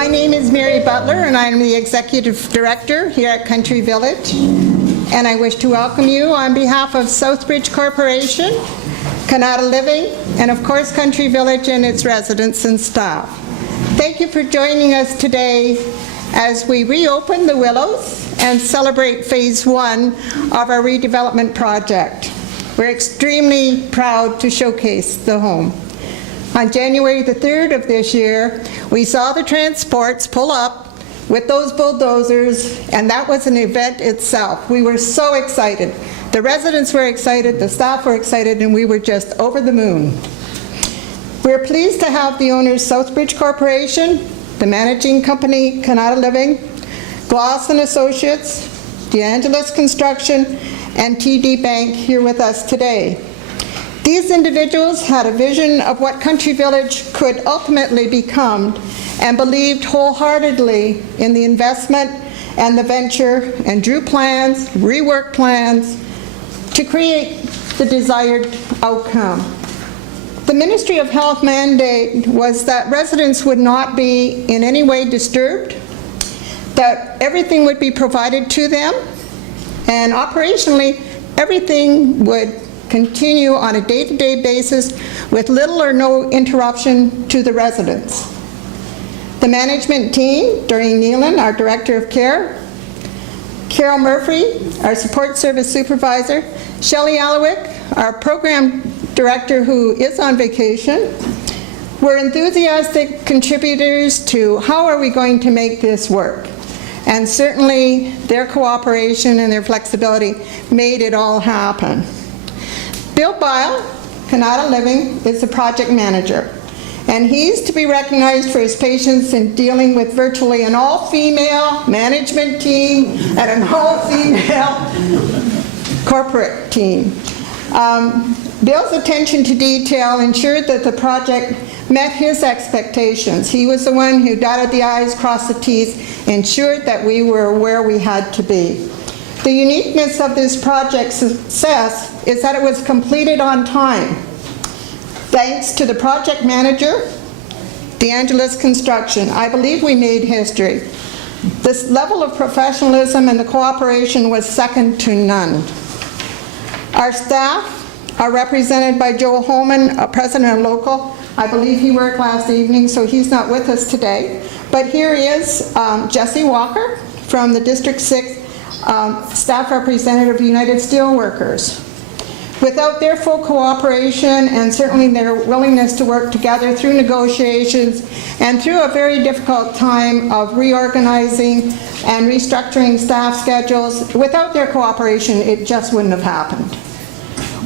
My name is Mary Butler, and I'm the Executive Director here at Country Village. And I wish to welcome you on behalf of Southbridge Corporation, Kanata Living, and of course Country Village and its residents and staff. Thank you for joining us today as we reopen the Willows and celebrate Phase 1 of our redevelopment project. We're extremely proud to showcase the home. On January the 3rd of this year, we saw the transports pull up with those bulldozers, and that was an event itself. We were so excited. The residents were excited, the staff were excited, and we were just over the moon. We're pleased to have the owners Southbridge Corporation, the managing company Kanata Living, Gloss & Associates, DeAngelis Construction, and TD Bank here with us today. These individuals had a vision of what Country Village could ultimately become and believed wholeheartedly in the investment and the venture and drew plans, reworked plans to create the desired outcome. The Ministry of Health mandate was that residents would not be in any way disturbed, that everything would be provided to them, and operationally everything would continue on a day-to-day basis with little or no interruption to the residents. The management team, Doreen Nealon, our Director of Care, Carol Murphy, our Support Service Supervisor, Shelley Allowick, our Program Director who is on vacation, were enthusiastic contributors to how are we going to make this work. And certainly their cooperation and their flexibility made it all happen. Bill Bile, Kanata Living, is the project manager, and he's to be recognized for his patience in dealing with virtually an all-female management team and an all-female corporate team. Bill's attention to detail ensured that the project met his expectations. He was the one who dotted the I's, crossed the T's, ensured that we were where we had to be. The uniqueness of this project's success is that it was completed on time, thanks to the project manager, DeAngelis Construction. I believe we made history. This level of professionalism and the cooperation was second to none. Our staff are represented by Joel Holman, President of Local. I believe he worked last evening, so he's not with us today. But here is Jesse Walker from the District 6 staff representative of United Steelworkers. Without their full cooperation and certainly their willingness to work together through negotiations and through a very difficult time of reorganizing and restructuring staff schedules, without their cooperation it just wouldn't have happened.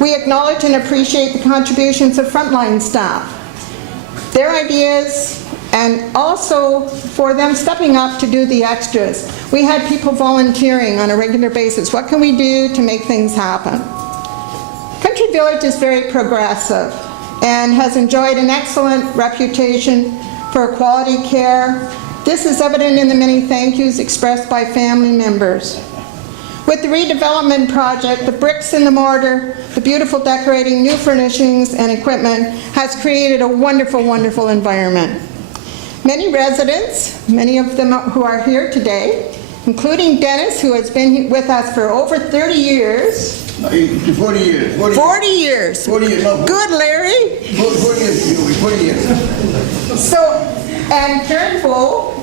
We acknowledge and appreciate the contributions of frontline staff, their ideas, and also for them stepping up to do the extras. We had people volunteering on a regular basis. What can we do to make things happen? Country Village is very progressive and has enjoyed an excellent reputation for quality care. This is evident in the many thank yous expressed by family members. With the redevelopment project, the bricks and the mortar, the beautiful decorating, new furnishings, and equipment has created a wonderful, wonderful environment. Many residents, many of them who are here today, including Dennis, who has been with us for over 30 years. 40 years. 40 years. 40 years. No, good, Larry. 40 years. 40 years. So, and Karen Benoit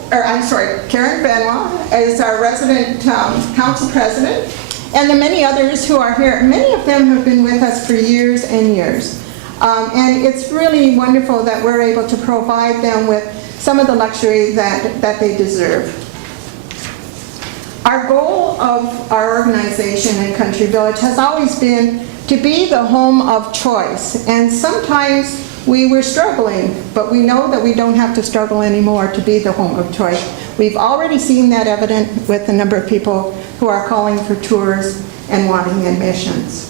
is our resident council president, and the many others who are here. Many of them have been with us for years and years. And it's really wonderful that we're able to provide them with some of the luxury that they deserve. Our goal of our organization in Country Village has always been to be the home of choice, and sometimes we were struggling, but we know that we don't have to struggle anymore to be the home of choice. We've already seen that evident with the number of people who are calling for tours and wanting admissions.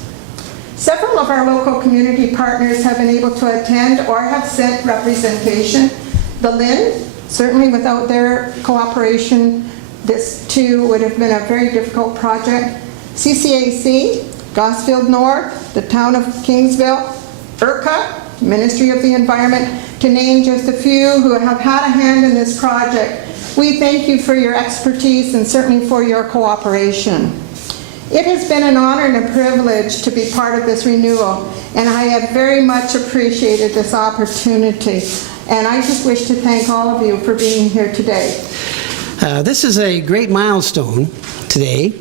Several of our local community partners have been able to attend or have sent representation. The Lynn, certainly without their cooperation, this too would have been a very difficult project. CCAC, Gosfield North, the town of Kingsville, IRCA, Ministry of the Environment, to name just a few who have had a hand in this project We thank you for your expertise and certainly for your cooperation. It has been an honor and a privilege to be part of this renewal, and I have very much appreciated this opportunity. And I just wish to thank all of you for being here today. This is a great milestone today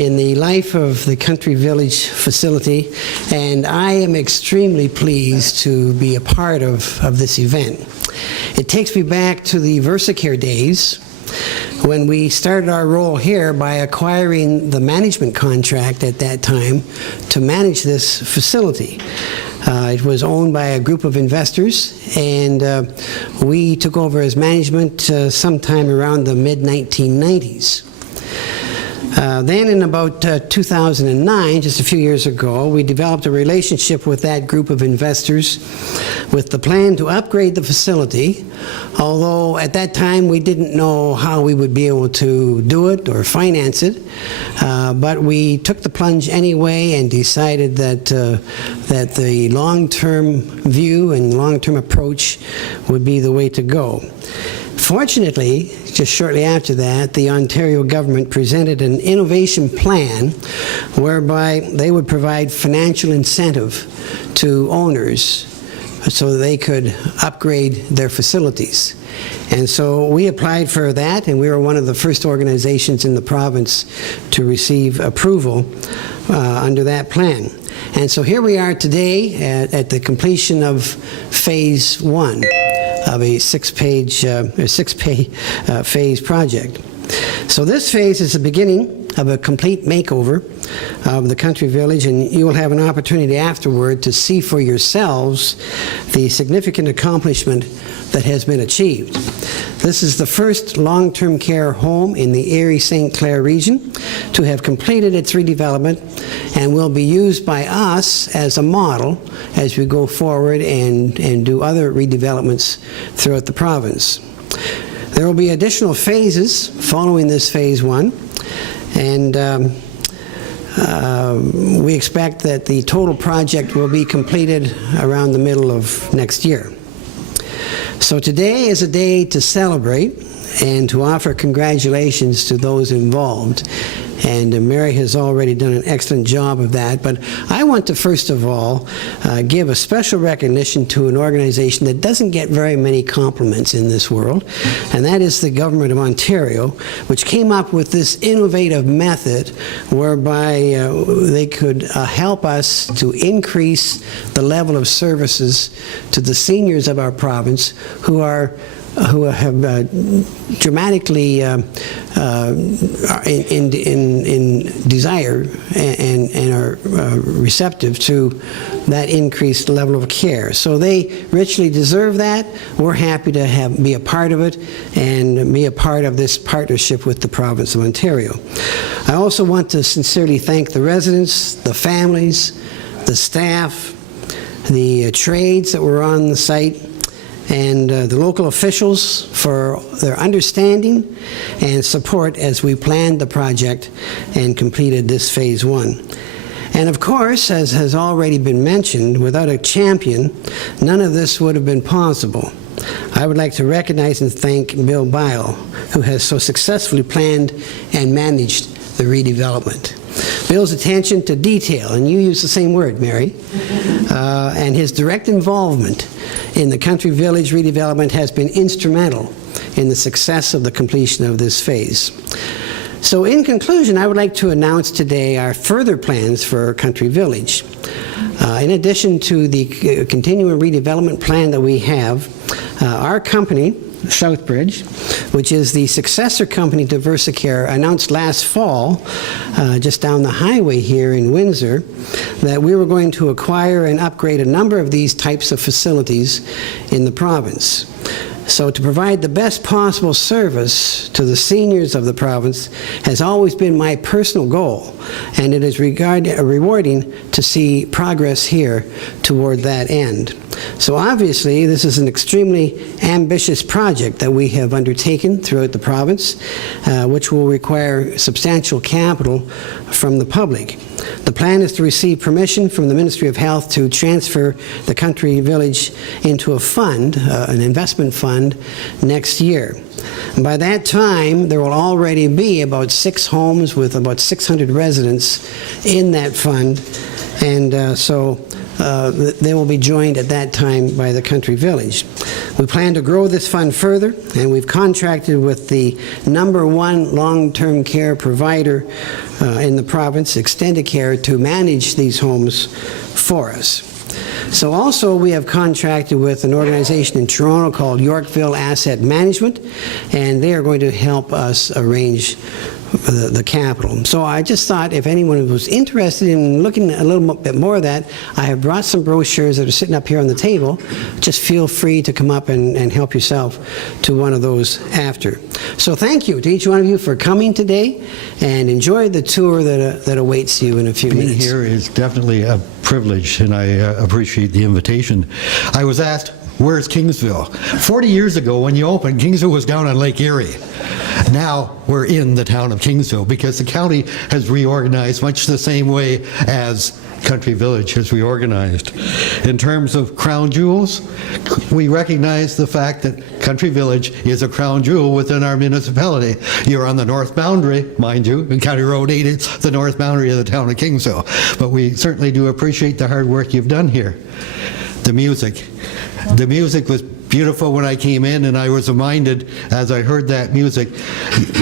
in the life of the Country Village facility, and I am extremely pleased to be a part of this event. It takes me back to the VersaCare days when we started our role here by acquiring the management contract at that time to manage this facility. It was owned by a group of investors, and we took over as management sometime around the mid-1990s. Then in about 2009, just a few years ago, we developed a relationship with that group of investors with the plan to upgrade the facility, although at that time we didn't know how we would be able to do it or finance it. But we took the plunge anyway and decided that the long-term view and long-term approach would be the way to go. Fortunately, just shortly after that, the Ontario government presented an innovation plan whereby they would provide financial incentive to owners so that they could upgrade their facilities. And so we applied for that, and we were one of the first organizations in the province to receive approval under that plan. And so here we are today at the completion of Phase 1 of a six-phase project. So this phase is the beginning of a complete makeover of the Country Village, and you will have an opportunity afterward to see for yourselves the significant accomplishment that has been achieved. This is the first long-term care home in the Erie-St. Clair region to have completed its redevelopment and will be used by us as a model as we go forward and do other redevelopments throughout the province. There will be additional phases following this Phase 1, and we expect that the total project will be completed around the middle of next year. So today is a day to celebrate and to offer congratulations to those involved. And Mary has already done an excellent job of that. But I want to first of all give a special recognition to an organization that doesn't get very many compliments in this world, and that is the Government of Ontario, which came up with this innovative method whereby they could help us to increase the level of services to the seniors of our province who have dramatically in desire and are receptive to that increased level of care. So they richly deserve that. We're happy to be a part of it and be a part of this partnership with the province of Ontario. I also want to sincerely thank the residents, the families, the staff, the trades that were on the site, and the local officials for their understanding and support as we planned the project and completed this Phase 1. And of course, as has already been mentioned, without a champion, none of this would have been possible. I would like to recognize and thank Bill Bile, who has so successfully planned and managed the redevelopment. Bill's attention to detail, and you use the same word, Mary, and his direct involvement in the Country Village redevelopment has been instrumental in the success of the completion of this phase. So in conclusion, I would like to announce today our further plans for Country Village. In addition to the continuing redevelopment plan that we have, our company, Southbridge, which is the successor company to VersaCare, announced last fall, just down the highway here in Windsor, that we were going to acquire and upgrade a number of these types of facilities in the province. So to provide the best possible service to the seniors of the province has always been my personal goal, and it is rewarding to see progress here toward that end. So obviously, this is an extremely ambitious project that we have undertaken throughout the province, which will require substantial capital from the public. The plan is to receive permission from the Ministry of Health to transfer the country village into a fund, an investment fund, next year. And by that time, there will already be about 6 homes with about 600 residents in that fund, and so they will be joined at that time by the country village. We plan to grow this fund further, and we've contracted with the #1 long-term care provider in the province, Extendicare, to manage these homes for us. So also we have contracted with an organization in Toronto called Yorkville Asset Management, and they are going to help us arrange the capital. So I just thought if anyone was interested in looking a little bit more of that, I have brought some brochures that are sitting up here on the table. Just feel free to come up and help yourself to one of those after. So thank you to each one of you for coming today, and enjoy the tour that awaits you in a few minutes. Being here is definitely a privilege, and I appreciate the invitation. I was asked, where's Kingsville? 40 years ago when you opened, Kingsville was down on Lake Erie. Now we're in the town of Kingsville because the county has reorganized much the same way as Country Village has reorganized. In terms of crown jewels, we recognize the fact that Country Village is a crown jewel within our municipality. You're on the north boundary, mind you, and County Road 8 is the north boundary of the town of Kingsville. But we certainly do appreciate the hard work you've done here. The music. The music was beautiful when I came in, and I was reminded as I heard that music,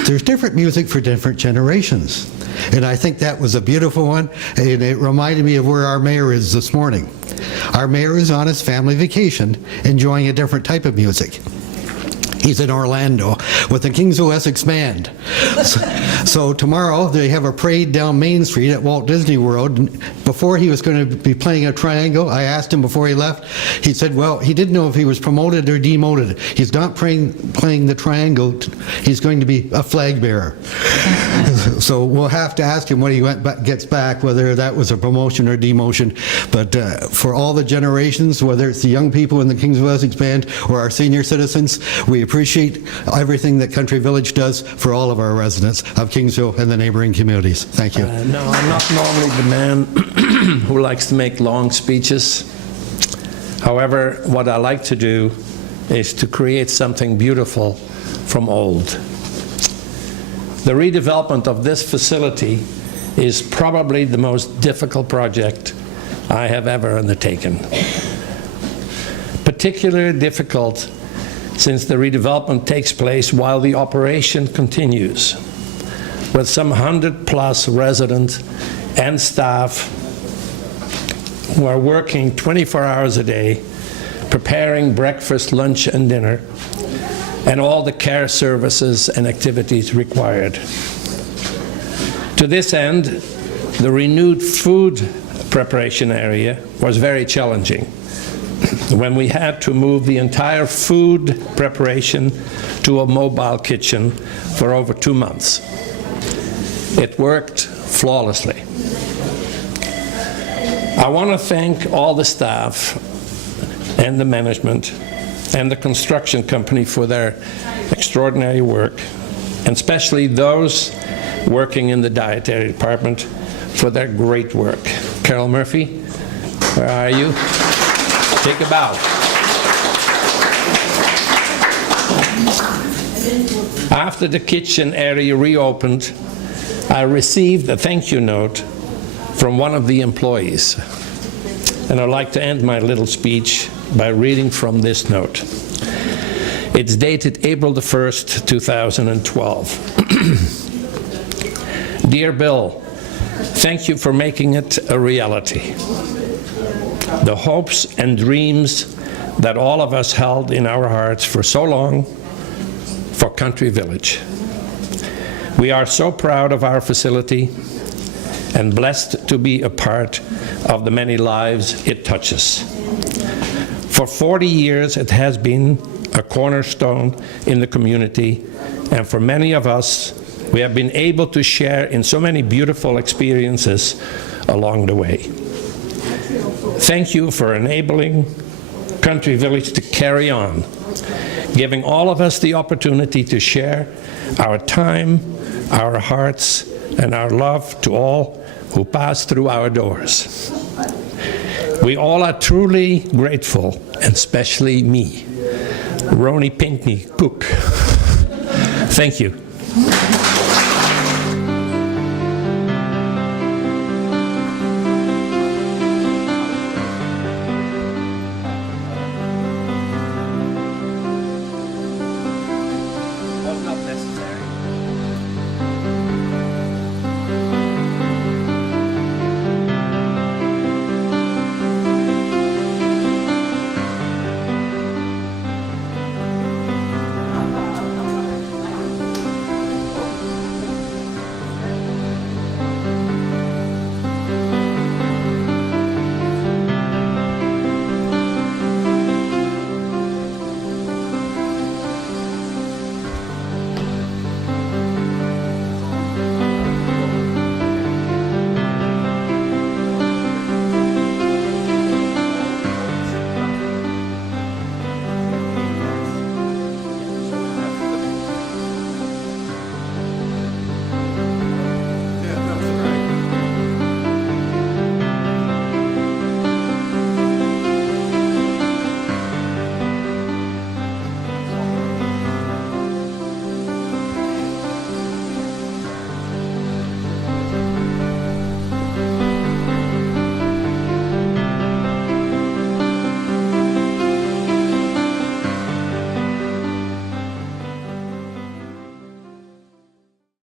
there's different music for different generations. And I think that was a beautiful one, and it reminded me of where our mayor is this morning. Our mayor is on his family vacation, enjoying a different type of music. He's in Orlando with the Kingsville Essex Band. So tomorrow they have a parade down Main Street at Walt Disney World. And before he was going to be playing a triangle, I asked him before he left, he said, well, he didn't know if he was promoted or demoted. He's not playing the triangle, he's going to be a flag bearer. So we'll have to ask him when he gets back whether that was a promotion or demotion. But for all the generations, whether it's the young people in the Kingsville Essex Band or our senior citizens, we appreciate everything that Country Village does for all of our residents of Kingsville and the neighboring communities. Thank you. No, I'm not normally the man who likes to make long speeches. However, what I like to do is to create something beautiful from old. The redevelopment of this facility is probably the most difficult project I have ever undertaken. Particularly difficult since the redevelopment takes place while the operation continues, with some 100+ residents and staff who are working 24 hours a day, preparing breakfast, lunch, and dinner, and all the care services and activities required. To this end, the renewed food preparation area was very challenging when we had to move the entire food preparation to a mobile kitchen for over 2 months. It worked flawlessly. I want to thank all the staff and the management and the construction company for their extraordinary work, and especially those working in the dietary department for their great work. Carol Murphy, where are you? Take a bow. After the kitchen area reopened, I received a thank you note from one of the employees. And I'd like to end my little speech by reading from this note. It's dated April the 1st, 2012. Dear Bill, thank you for making it a reality. The hopes and dreams that all of us held in our hearts for so long for Country Village. We are so proud of our facility and blessed to be a part of the many lives it touches. For 40 years, it has been a cornerstone in the community, and for many of us, we have been able to share in so many beautiful experiences along the way. Thank you for enabling Country Village to carry on, giving all of us the opportunity to share our time, our hearts, and our love to all who pass through our doors. We all are truly grateful, and especially me, Roni Pinkney Cook. Thank you.